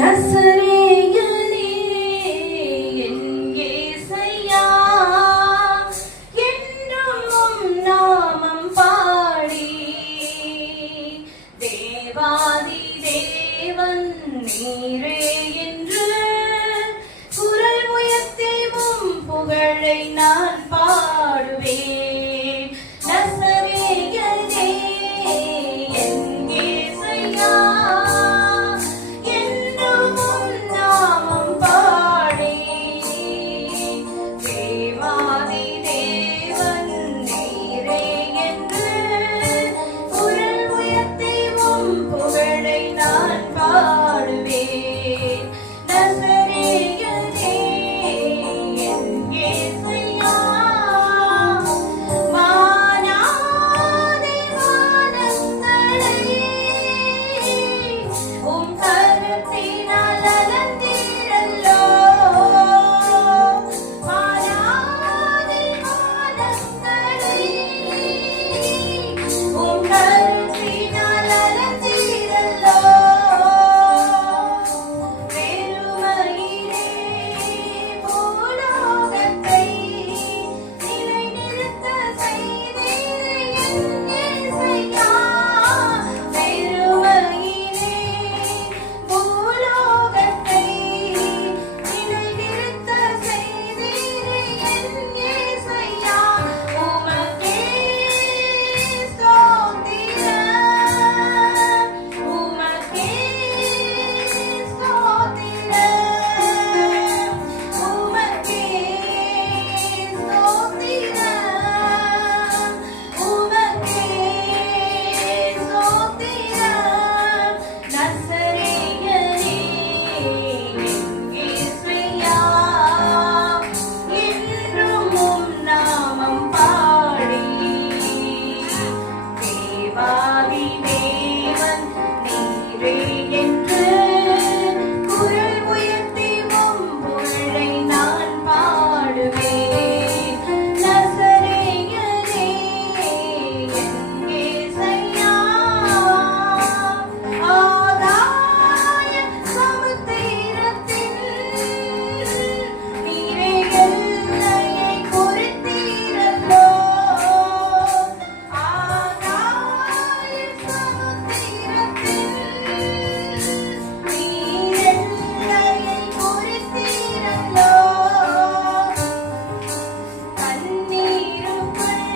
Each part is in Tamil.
நசரேயனே என் இயேசையா, என்றும் உம் நாமம் பாடி தேவாதி தேவன் நீரே என்று குரல் உயர்த்தி உம் புகழை நான் பாடுவேன். நசரேயனே என் இயேசையா, என்றும் உம் நாமம் பாடி தேவாதி தேவன் நீரே என்று குரல் உயர்த்தி உம் புகழை நான் பாடுவேன். நசரேயனே என் இயேசையா, வானாதி வானங்களை உம் கரத்தினால் அளந்தீரல்லோ. வானாதி வானங்களை உம் கரத்தினால் அளந்தீரல்லோ. வெறுமையிலே பூலோகத்தை நிலைநிறுத்த செய்தீரே என் இயேசையா. வெறுமையிலே பூலோகத்தை நிலைநிறுத்த செய்தீரே என் இயேசையா. உமக்கே ஸ்தோத்திரம், உமக்கே ஸ்தோத்திரம், உமக்கே ஸ்தோத்திரம், உமக்கே ஸ்தோத்திரம். நசரேயனே என் இயேசையா, என்றும் உம் நாமம் பாடி தேவாதி தேவன் நீரே என்று குரல் உயர்த்தி உம் புகழை நான் பாடுவேன். நசரேயனே என் இயேசையா, ஆகாய சமுத்திரத்தின் நீரே எல்லையை குறித்தீரல்லோ. ஆகாய சமுத்திரத்தின் நீர் எல்லையை குறித்தீரல்லோ. தண்ணீருக்குள்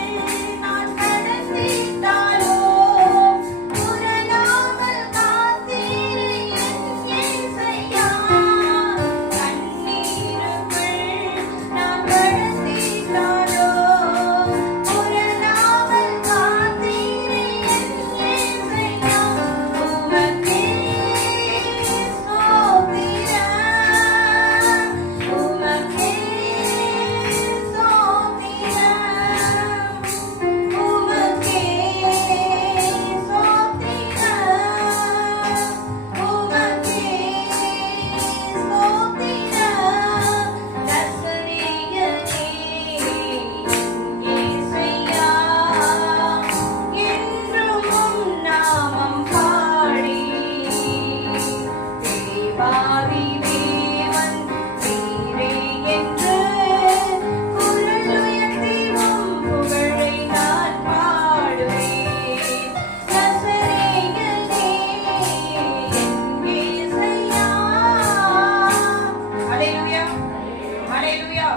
நான் கடந்திட்டாலும் புரளாமல் காத்தீரே என் இயேசையா. தண்ணீருக்குள் நான் கடந்திட்டாலும் புரளாமல் காத்தீரே என் இயேசையா. உமக்கே ஸ்தோத்திரம், உமக்கே ஸ்தோத்திரம், உமக்கே ஸ்தோத்திரம், உமக்கே ஸ்தோத்திரம். நசரேயனே என் இயேசையா, என்றும் உம் நாமம் பாடி தேவாதி தேவன் நீரே என்று குரல் உயர்த்தி உம் புகழை நான் பாடுவேன். நசரேயனே என் இயேசையா. ஹல்லேலூயா, ஹல்லேலூயா.